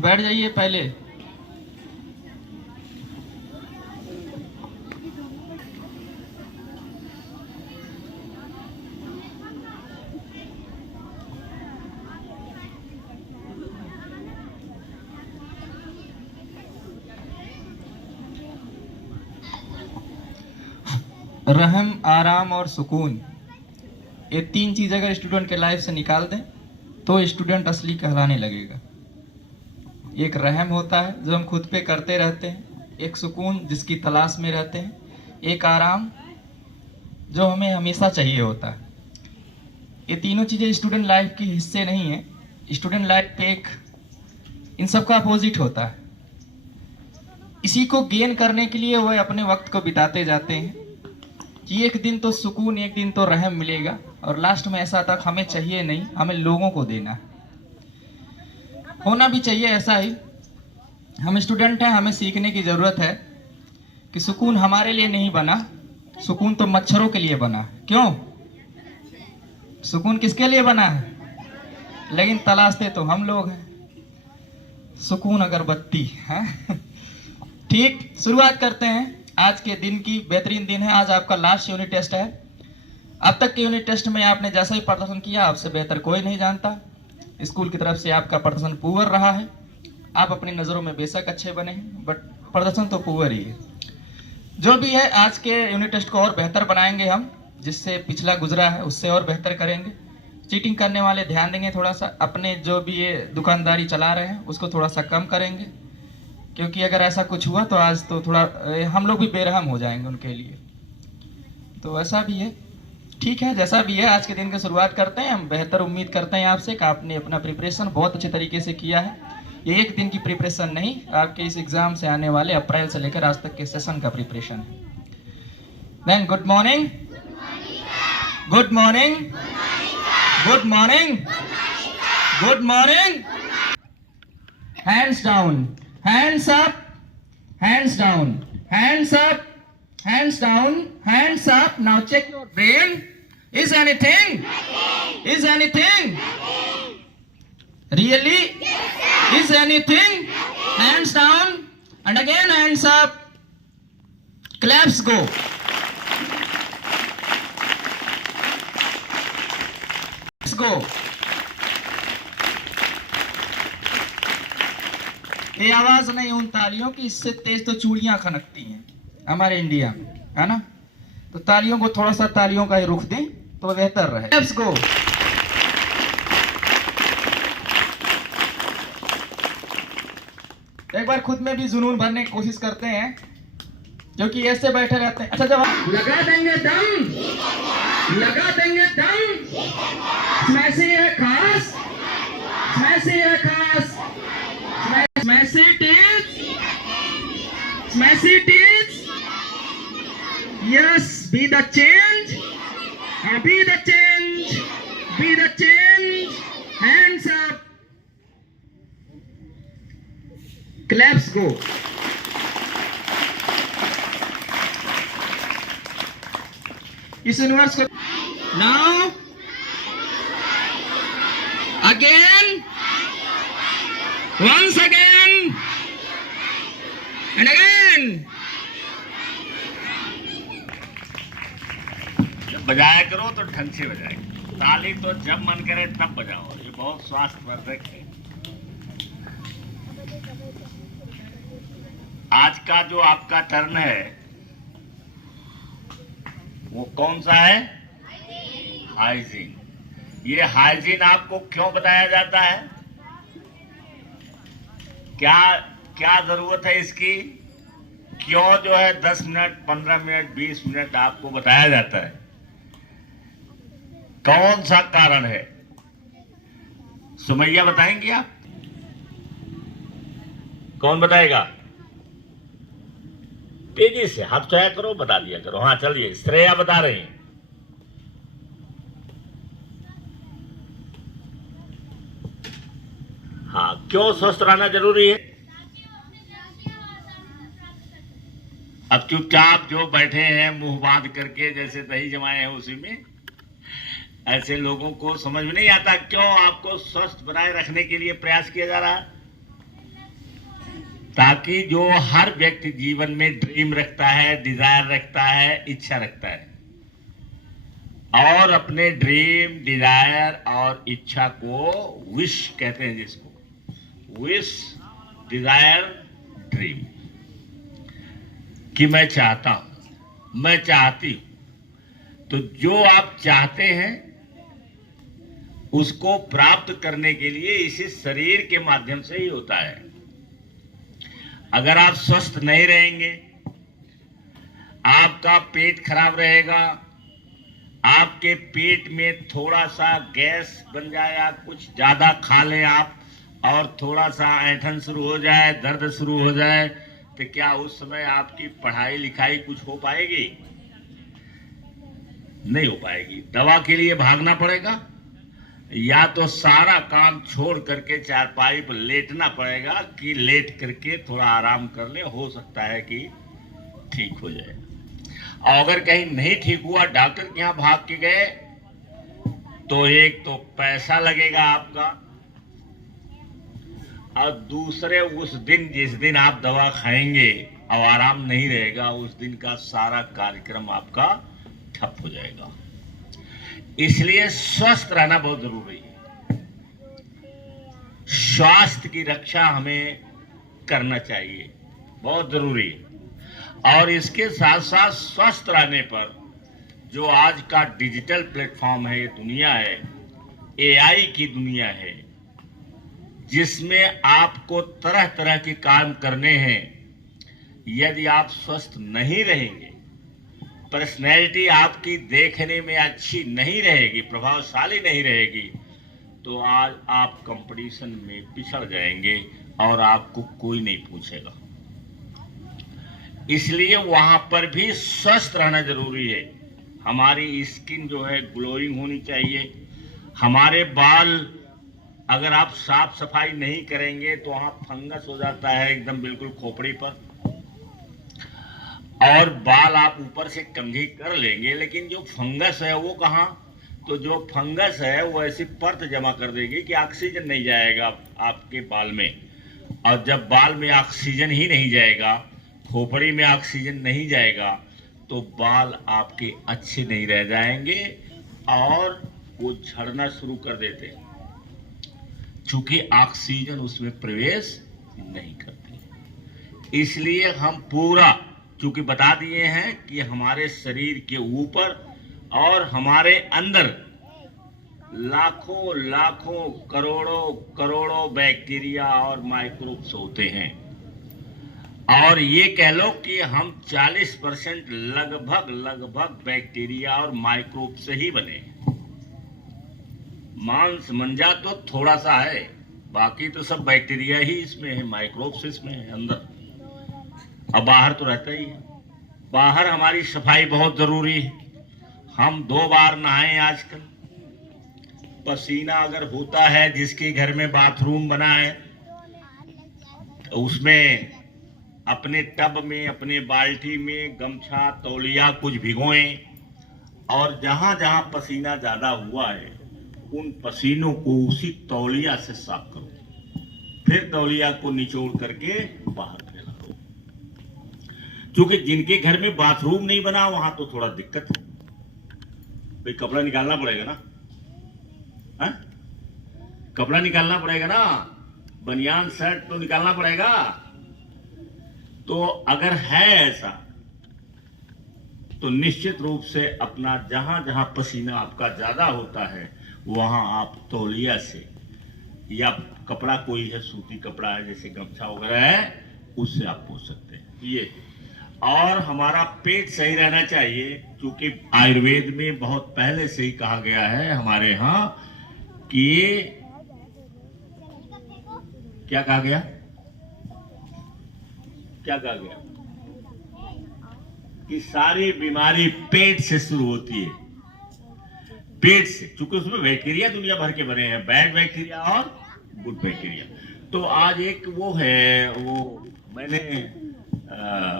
बैठ जाइए पहले। रहम, आराम और सुकून, ये तीन चीज अगर स्टूडेंट के लाइफ से निकाल दें तो स्टूडेंट असली कहलाने लगेगा। एक रहम होता है जो हम खुद पे करते रहते हैं, एक सुकून जिसकी तलाश में रहते हैं, एक आराम जो हमें हमेशा चाहिए होता है। ये तीनों चीज़ें स्टूडेंट लाइफ की हिस्से नहीं है। स्टूडेंट लाइफ पे एक इन सब का अपोजिट होता है। इसी को गेन करने के लिए वह अपने वक्त को बिताते जाते हैं कि एक दिन तो सुकून, एक दिन तो रहम मिलेगा, और लास्ट में ऐसा तक हमें चाहिए नहीं, हमें लोगों को देना है। होना भी चाहिए ऐसा ही। हम स्टूडेंट हैं, हमें सीखने की ज़रूरत है कि सुकून हमारे लिए नहीं बना, सुकून तो मच्छरों के लिए बना है। क्यों? सुकून किसके लिए बना है? लेकिन तलाशते तो हम लोग हैं। सुकून अगरबत्ती है। ठीक, शुरुआत करते हैं आज के दिन की। बेहतरीन दिन है आज, आपका लास्ट यूनिट टेस्ट है। अब तक के यूनिट टेस्ट में आपने जैसा ही प्रदर्शन किया, आपसे बेहतर कोई नहीं जानता। स्कूल की तरफ से आपका प्रदर्शन पुअर रहा है। आप अपनी नज़रों में बेशक अच्छे बने हैं, बट प्रदर्शन तो पुअर ही है। जो भी है, आज के यूनिट टेस्ट को और बेहतर बनाएंगे हम, जिससे पिछला गुजरा है उससे और बेहतर करेंगे। चीटिंग करने वाले ध्यान देंगे थोड़ा सा, अपने जो भी ये दुकानदारी चला रहे हैं उसको थोड़ा सा कम करेंगे, क्योंकि अगर ऐसा कुछ हुआ तो आज तो थोड़ा हम लोग भी बेरहम हो जाएंगे उनके लिए। तो ऐसा भी है, ठीक है, जैसा भी है आज के दिन की शुरुआत करते हैं। हम बेहतर उम्मीद करते हैं आपसे कि आपने अपना प्रिपरेशन बहुत अच्छे तरीके से किया है। ये एक दिन की प्रिपरेशन नहीं, आपके इस एग्जाम से आने वाले अप्रैल से लेकर आज तक के सेशन का प्रिपरेशन है। Then good morning, good morning, good morning, good morning. Hands down, hands up, hands down, hands up, hands down, hands up. Now check your brain. Is anything? Is anything? Really? Is anything? Hands down and again hands up. Claps go. Let's go. ये आवाज नहीं उन तालियों की, इससे तेज तो चूड़ियां खनकती हैं हमारे इंडिया में, है ना? तो तालियों को थोड़ा सा तालियों का ही रुख दें तो बेहतर रहे। Let's go. एक बार खुद में भी जुनून भरने की कोशिश करते हैं, क्योंकि ऐसे बैठे रहते हैं। अच्छा, जब लगा देंगे दम, लगा देंगे दम, ऐसे है खास, ऐसे है खास। Smash it is, smash it is. Yes, be the change, be the change, be the change. Hands up, claps go. इस यूनिवर्स को now again, once again and again. जब बजाया करो तो ढंग से बजाए, ताली तो जब मन करे तब बजाओ। ये बहुत स्वास्थ्यवर्धक है। आज का जो आपका टर्न है वो कौन सा है? हाइजीन। ये हाइजीन आपको क्यों बताया जाता है? क्या क्या जरूरत है इसकी? क्यों जो है 10 मिनट, 15 मिनट, 20 मिनट आपको बताया जाता है? कौन सा कारण है? सुमैया बताएंगी आप? कौन बताएगा? तेजी से हाथ उठाया करो, बता दिया करो। हाँ चलिए, श्रेया बता रही हैं। हाँ, क्यों स्वस्थ रहना जरूरी है? अब चुपचाप जो बैठे हैं मुंह बांध करके, जैसे दही जमाए हैं उसी में, ऐसे लोगों को समझ में नहीं आता क्यों आपको स्वस्थ बनाए रखने के लिए प्रयास किया जा रहा है। बाकी जो हर व्यक्ति जीवन में ड्रीम रखता है, डिजायर रखता है, इच्छा रखता है, और अपने ड्रीम, डिजायर और इच्छा को विश कहते हैं, जिसको विश, डिजायर, ड्रीम, कि मैं चाहता हूं, मैं चाहती हूं। तो जो आप चाहते हैं उसको प्राप्त करने के लिए इसी शरीर के माध्यम से ही होता है। अगर आप स्वस्थ नहीं रहेंगे, आपका पेट खराब रहेगा, आपके पेट में थोड़ा सा गैस बन जाए, कुछ ज्यादा खा लें आप, और थोड़ा सा ऐंठन शुरू हो जाए, दर्द शुरू हो जाए, तो क्या उस समय आपकी पढ़ाई लिखाई कुछ हो पाएगी? नहीं हो पाएगी। दवा के लिए भागना पड़ेगा, या तो सारा काम छोड़ करके चारपाई पर लेटना पड़ेगा कि लेट करके थोड़ा आराम कर ले, हो सकता है कि ठीक हो जाए। और अगर कहीं नहीं ठीक हुआ, डॉक्टर के यहाँ भाग के गए, तो एक तो पैसा लगेगा आपका, और दूसरे उस दिन, जिस दिन आप दवा खाएंगे और आराम नहीं रहेगा, उस दिन का सारा कार्यक्रम आपका ठप हो जाएगा। इसलिए स्वस्थ रहना बहुत जरूरी है। स्वास्थ्य की रक्षा हमें करना चाहिए, बहुत जरूरी है। और इसके साथ साथ स्वस्थ रहने पर जो आज का डिजिटल प्लेटफॉर्म है, ये दुनिया है, एआई की दुनिया है, जिसमें आपको तरह तरह के काम करने हैं। यदि आप स्वस्थ नहीं रहेंगे, पर्सनैलिटी आपकी देखने में अच्छी नहीं रहेगी, प्रभावशाली नहीं रहेगी, तो आज आप कंपटीशन में पिछड़ जाएंगे और आपको कोई नहीं पूछेगा। इसलिए वहां पर भी स्वस्थ रहना जरूरी है। हमारी स्किन जो है ग्लोइंग होनी चाहिए। हमारे बाल, अगर आप साफ सफाई नहीं करेंगे तो वहां फंगस हो जाता है एकदम बिल्कुल खोपड़ी पर, और बाल आप ऊपर से कंघी कर लेंगे, लेकिन जो फंगस है वो कहाँ? तो जो फंगस है वो ऐसी परत जमा कर देगी कि ऑक्सीजन नहीं जाएगा आपके बाल में, और जब बाल में ऑक्सीजन ही नहीं जाएगा, खोपड़ी में ऑक्सीजन नहीं जाएगा, तो बाल आपके अच्छे नहीं रह जाएंगे और वो झड़ना शुरू कर देते हैं, चूंकि ऑक्सीजन उसमें प्रवेश नहीं करती। इसलिए हम पूरा, चूंकि बता दिए हैं कि हमारे शरीर के ऊपर और हमारे अंदर लाखों लाखों करोड़ों करोड़ों बैक्टीरिया और माइक्रोब्स होते हैं, और ये कह लो कि हम 40% लगभग बैक्टीरिया और माइक्रोब से ही बने हैं। मांस मंजा तो थोड़ा सा है, बाकी तो सब बैक्टीरिया ही इसमें है, माइक्रोब्स इसमें है अंदर, अब बाहर तो रहता ही है। बाहर हमारी सफाई बहुत जरूरी है। हम 2 बार नहाएं आजकल। पसीना अगर होता है, जिसके घर में बाथरूम बना है, तो उसमें अपने टब में, अपने बाल्टी में गमछा, तौलिया कुछ भिगोएं, और जहां जहां पसीना ज्यादा हुआ है उन पसीनों को उसी तौलिया से साफ करो, फिर तौलिया को निचोड़ करके बाहर फैला दो। क्योंकि जिनके घर में बाथरूम नहीं बना वहां तो थोड़ा दिक्कत है, भाई कपड़ा निकालना पड़ेगा ना, है? कपड़ा निकालना पड़ेगा ना, बनियान शर्ट तो निकालना पड़ेगा। तो अगर है ऐसा, तो निश्चित रूप से अपना जहां जहां पसीना आपका ज्यादा होता है वहां आप तौलिया से, या कपड़ा कोई है, सूती कपड़ा है जैसे गमछा वगैरह है, उससे आप पोंछ सकते हैं ये। और हमारा पेट सही रहना चाहिए, क्योंकि आयुर्वेद में बहुत पहले से ही कहा गया है हमारे यहाँ कि क्या कहा गया, क्या कहा गया कि सारी बीमारी पेट से शुरू होती है, पेट से, क्योंकि उसमें बैक्टीरिया दुनिया भर के बने हैं, बैड बैक्टीरिया और गुड बैक्टीरिया। तो आज एक वो है, वो मैंने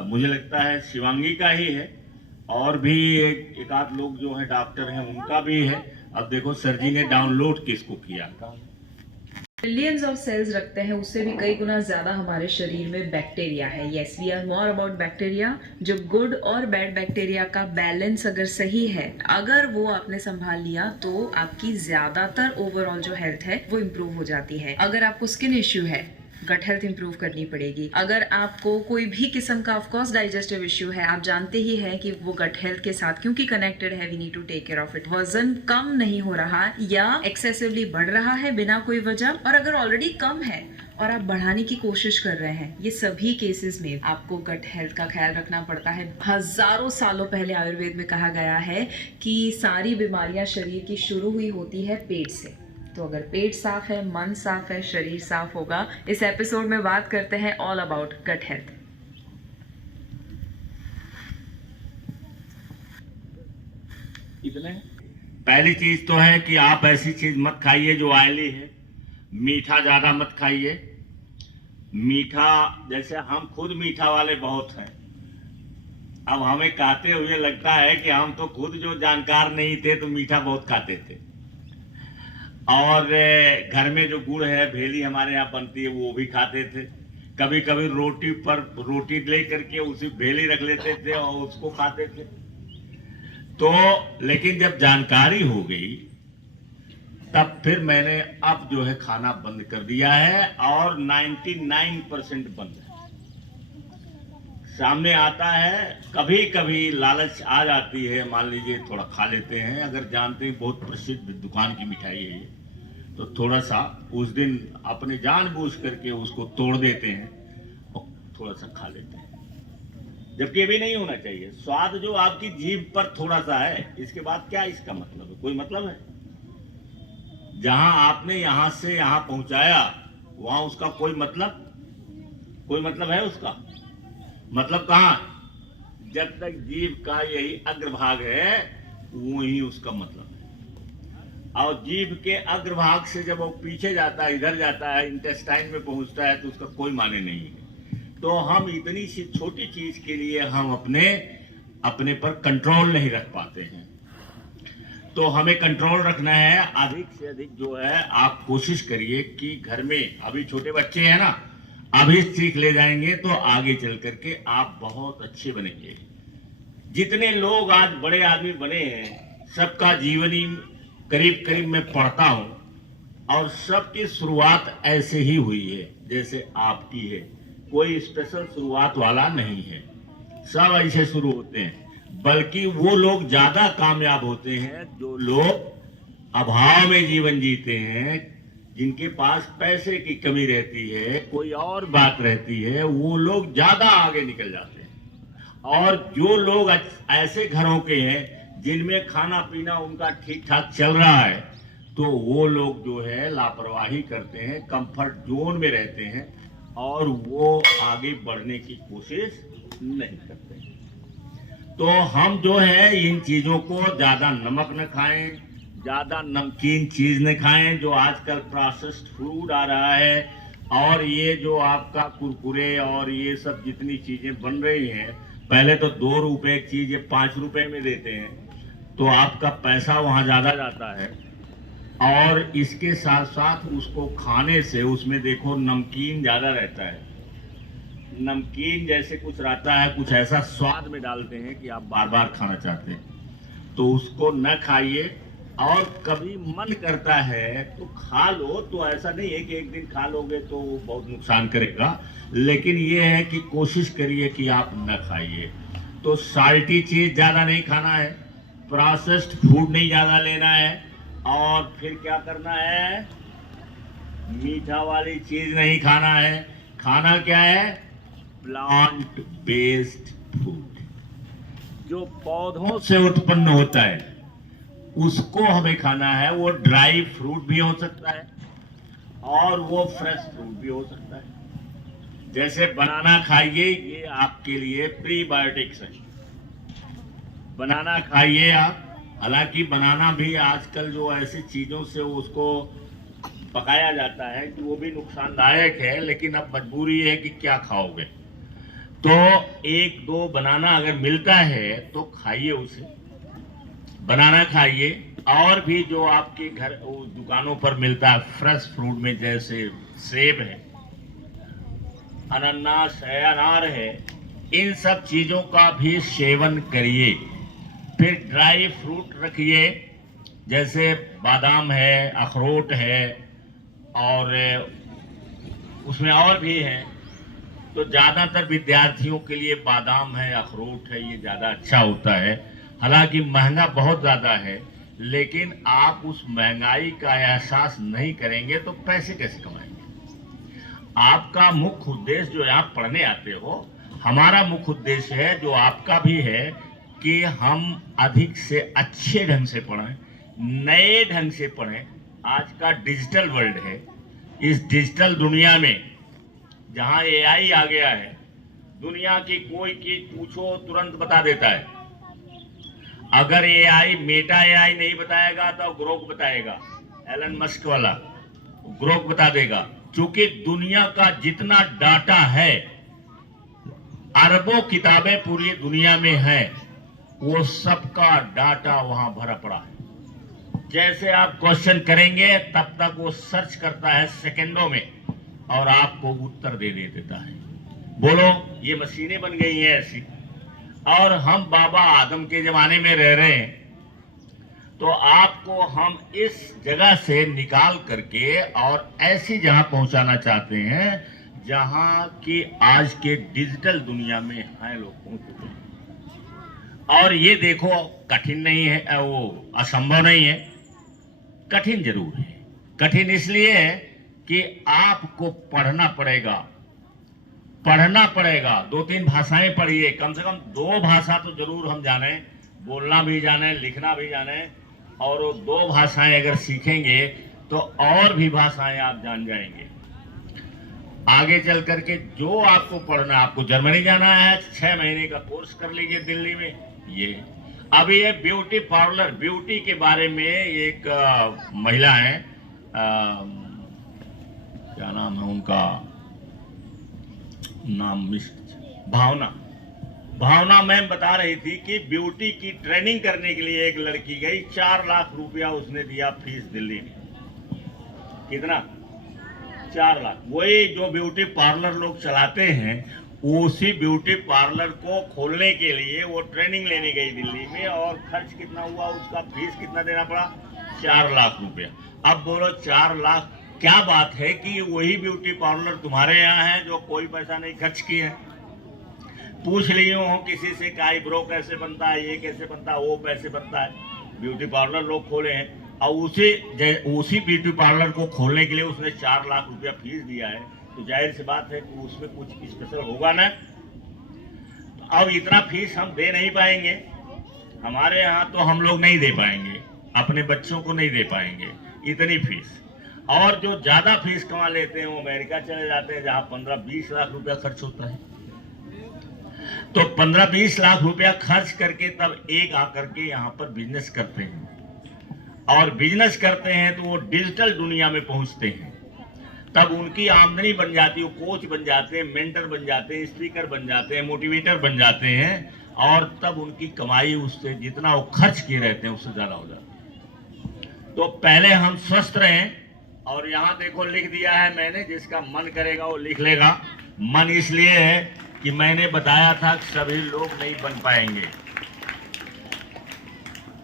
मुझे लगता है शिवांगी का ही है, और भी एक आध लोग जो है डॉक्टर हैं उनका भी है। अब देखो सर जी ने डाउनलोड किसको किया। ट्रिलियंस ऑफ सेल्स रखते हैं, उससे भी कई गुना ज्यादा हमारे शरीर में बैक्टीरिया है। Yes, we are more about bacteria. जो गुड और बैड बैक्टीरिया का बैलेंस अगर सही है, अगर वो आपने संभाल लिया, तो आपकी ज्यादातर ओवरऑल जो हेल्थ है वो इम्प्रूव हो जाती है। अगर आपको स्किन इश्यू है, गट हेल्थ इंप्रूव करनी पड़ेगी। अगर आपको कोई भी किस्म का ऑफ कोर्स डाइजेस्टिव इश्यू है, आप जानते ही हैं कि वो गट हेल्थ के साथ क्योंकि कनेक्टेड है, we need to take care of it. वजन कम नहीं हो रहा या एक्सेसिवली बढ़ रहा है बिना कोई वजह, और अगर ऑलरेडी कम है और आप बढ़ाने की कोशिश कर रहे हैं, ये सभी केसेस में आपको गट हेल्थ का ख्याल रखना पड़ता है। हजारों सालों पहले आयुर्वेद में कहा गया है कि सारी बीमारियां शरीर की शुरू हुई होती है पेट से। तो अगर पेट साफ है, मन साफ है, शरीर साफ होगा। इस एपिसोड में बात करते हैं ऑल अबाउट गट हेल्थ। इतने पहली चीज तो है कि आप ऐसी चीज मत खाइए जो ऑयली है। मीठा ज्यादा मत खाइए। मीठा, जैसे हम खुद मीठा वाले बहुत हैं। अब हमें खाते हुए लगता है कि हम तो खुद जो जानकार नहीं थे तो मीठा बहुत खाते थे। और घर में जो गुड़ है, भेली हमारे यहाँ बनती है, वो भी खाते थे। कभी कभी रोटी पर रोटी ले करके उसी भेली रख लेते थे और उसको खाते थे। तो लेकिन जब जानकारी हो गई तब फिर मैंने अब जो है खाना बंद कर दिया है, और 99% बंद है। सामने आता है, कभी कभी लालच आ जाती है, मान लीजिए थोड़ा खा लेते हैं। अगर जानते हैं बहुत प्रसिद्ध दुकान की मिठाई है ये, तो थोड़ा सा उस दिन अपने जानबूझ करके उसको तोड़ देते हैं और थोड़ा सा खा लेते हैं। जबकि ये भी नहीं होना चाहिए। स्वाद जो आपकी जीभ पर थोड़ा सा है, इसके बाद क्या इसका मतलब है? कोई मतलब है? जहां आपने यहां से यहां पहुंचाया, वहां उसका कोई मतलब है उसका? मतलब कहां? जब तक जीभ का यही अग्रभाग है, वही उसका मतलब है। और जीभ के अग्रभाग से जब वो पीछे जाता है, इधर जाता है, इंटेस्टाइन में पहुंचता है, तो उसका कोई माने नहीं है। तो हम इतनी सी छोटी चीज के लिए हम अपने पर कंट्रोल नहीं रख पाते हैं। तो हमें कंट्रोल रखना है। अधिक से अधिक जो है आप कोशिश करिए कि घर में, अभी छोटे बच्चे हैं ना, अभी सीख ले जाएंगे तो आगे चल करके आप बहुत अच्छे बनेंगे। जितने लोग आज बड़े आदमी बने हैं, सबका जीवनी करीब करीब मैं पढ़ता हूं, और सबकी शुरुआत ऐसे ही हुई है जैसे आपकी है। कोई स्पेशल शुरुआत वाला नहीं है, सब ऐसे शुरू होते हैं। बल्कि वो लोग ज्यादा कामयाब होते हैं जो लोग अभाव में जीवन जीते हैं, जिनके पास पैसे की कमी रहती है, कोई और बात रहती है, वो लोग ज्यादा आगे निकल जाते हैं। और जो लोग ऐसे घरों के हैं जिनमें खाना पीना उनका ठीक ठाक चल रहा है, तो वो लोग जो है लापरवाही करते हैं, कंफर्ट जोन में रहते हैं, और वो आगे बढ़ने की कोशिश नहीं करते। तो हम जो है इन चीजों को, ज्यादा नमक न खाएं, ज्यादा नमकीन चीज न खाएं, जो आजकल प्रोसेस्ड फूड आ रहा है, और ये जो आपका कुरकुरे और ये सब जितनी चीजें बन रही हैं, पहले तो 2 रुपए की चीज ये 5 रुपए में देते हैं, तो आपका पैसा वहां ज्यादा जाता है। और इसके साथ साथ उसको खाने से, उसमें देखो नमकीन ज्यादा रहता है। नमकीन जैसे कुछ रहता है, कुछ ऐसा स्वाद में डालते हैं कि आप बार बार खाना चाहते हैं, तो उसको न खाइए। और कभी मन करता है तो खा लो, तो ऐसा नहीं है कि एक दिन खा लोगे तो वो बहुत नुकसान करेगा, लेकिन ये है कि कोशिश करिए कि आप न खाइए। तो साल्टी चीज ज्यादा नहीं खाना है, प्रोसेस्ड फूड नहीं ज्यादा लेना है, और फिर क्या करना है, मीठा वाली चीज नहीं खाना है। खाना क्या है? प्लांट बेस्ड फूड, जो पौधों से उत्पन्न होता है उसको हमें खाना है। वो ड्राई फ्रूट भी हो सकता है और वो फ्रेश फ्रूट भी हो सकता है। जैसे बनाना खाइए, ये आपके लिए प्रीबायोटिक्स है। बनाना खाइए आप। हालांकि बनाना भी आजकल जो ऐसी चीजों से उसको पकाया जाता है कि वो भी नुकसानदायक है, लेकिन अब मजबूरी है कि क्या खाओगे। तो 1-2 बनाना अगर मिलता है तो खाइए उसे। बनाना खाइए। और भी जो आपके घर दुकानों पर मिलता है फ्रेश फ्रूट में, जैसे सेब है, अनानास है, अनार है, इन सब चीज़ों का भी सेवन करिए। फिर ड्राई फ्रूट रखिए, जैसे बादाम है, अखरोट है, और उसमें और भी है। तो ज़्यादातर विद्यार्थियों के लिए बादाम है, अखरोट है, ये ज़्यादा अच्छा होता है। हालांकि महंगा बहुत ज़्यादा है, लेकिन आप उस महंगाई का एहसास नहीं करेंगे तो पैसे कैसे कमाएंगे। आपका मुख्य उद्देश्य जो यहाँ पढ़ने आते हो, हमारा मुख्य उद्देश्य है, जो आपका भी है, कि हम अधिक से अच्छे ढंग से पढ़ें, नए ढंग से पढ़ें। आज का डिजिटल वर्ल्ड है, इस डिजिटल दुनिया में जहाँ एआई आ गया है, दुनिया की कोई चीज पूछो तुरंत बता देता है। अगर एआई मेटा एआई नहीं बताएगा तो ग्रोक बताएगा, एलन मस्क वाला ग्रोक बता देगा। क्योंकि दुनिया का जितना डाटा है, अरबों किताबें पूरी दुनिया में है, वो सबका डाटा वहां भरा पड़ा है। जैसे आप क्वेश्चन करेंगे तब तक वो सर्च करता है सेकंडों में और आपको उत्तर दे देता है। बोलो, ये मशीनें बन गई हैं ऐसी। और हम बाबा आदम के जमाने में रह रहे हैं, तो आपको हम इस जगह से निकाल करके और ऐसी जहां पहुंचाना चाहते हैं जहां कि आज के डिजिटल दुनिया में हैं लोग पहुंच चुके हैं। और ये देखो, कठिन नहीं है, वो असंभव नहीं है, कठिन जरूर है। कठिन इसलिए है कि आपको पढ़ना पड़ेगा, पढ़ना पड़ेगा। 2-3 भाषाएं पढ़िए, कम से कम 2 भाषा तो जरूर हम जाने, बोलना भी जाने, लिखना भी जाने। और वो 2 भाषाएं अगर सीखेंगे तो और भी भाषाएं आप जान जाएंगे। आगे चल करके जो आपको पढ़ना है, आपको जर्मनी जाना है, 6 महीने का कोर्स कर लीजिए दिल्ली में। ये अभी ये ब्यूटी पार्लर, ब्यूटी के बारे में एक महिला है, क्या नाम है उनका, नाम भावना मैम बता रही थी कि ब्यूटी की ट्रेनिंग करने के लिए एक लड़की गई, 4 लाख रुपया उसने दिया फीस दिल्ली में। कितना? 4 लाख। वही जो ब्यूटी पार्लर लोग चलाते हैं, उसी ब्यूटी पार्लर को खोलने के लिए वो ट्रेनिंग लेने गई दिल्ली में, और खर्च कितना हुआ, उसका फीस कितना देना पड़ा? 4 लाख रुपया। अब बोलो 4 लाख, क्या बात है कि वही ब्यूटी पार्लर तुम्हारे यहाँ है जो कोई पैसा नहीं खर्च किए है। पूछ लिए हो किसी से कि आईब्रो कैसे बनता है, ये कैसे बनता है, वो कैसे बनता है। ब्यूटी पार्लर लोग खोले हैं, और उसी ब्यूटी पार्लर को खोलने के लिए उसने 4 लाख रुपया फीस दिया है। तो जाहिर सी बात है कि उसमें कुछ स्पेशल होगा ना। अब इतना फीस हम दे नहीं पाएंगे, हमारे यहाँ तो हम लोग नहीं दे पाएंगे, अपने बच्चों को नहीं दे पाएंगे इतनी फीस। और जो ज्यादा फीस कमा लेते हैं वो अमेरिका चले जाते हैं, जहाँ 15-20 लाख रुपया खर्च होता है। तो 15-20 लाख रुपया खर्च करके तब एक आकर के यहाँ पर बिजनेस करते हैं, और बिजनेस करते हैं तो वो डिजिटल दुनिया में पहुंचते हैं। तब उनकी आमदनी बन जाती है, वो कोच बन जाते हैं, मेंटर बन जाते हैं, स्पीकर बन जाते हैं, मोटिवेटर बन जाते हैं, और तब उनकी कमाई उससे जितना वो खर्च किए रहते हैं उससे ज्यादा हो जाती है। तो पहले हम स्वस्थ रहें। और यहाँ देखो लिख दिया है मैंने, जिसका मन करेगा वो लिख लेगा। मन इसलिए है कि मैंने बताया था कि सभी लोग नहीं बन पाएंगे।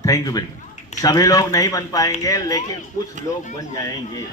Thank you very much. सभी लोग नहीं बन पाएंगे, लेकिन कुछ लोग बन जाएंगे।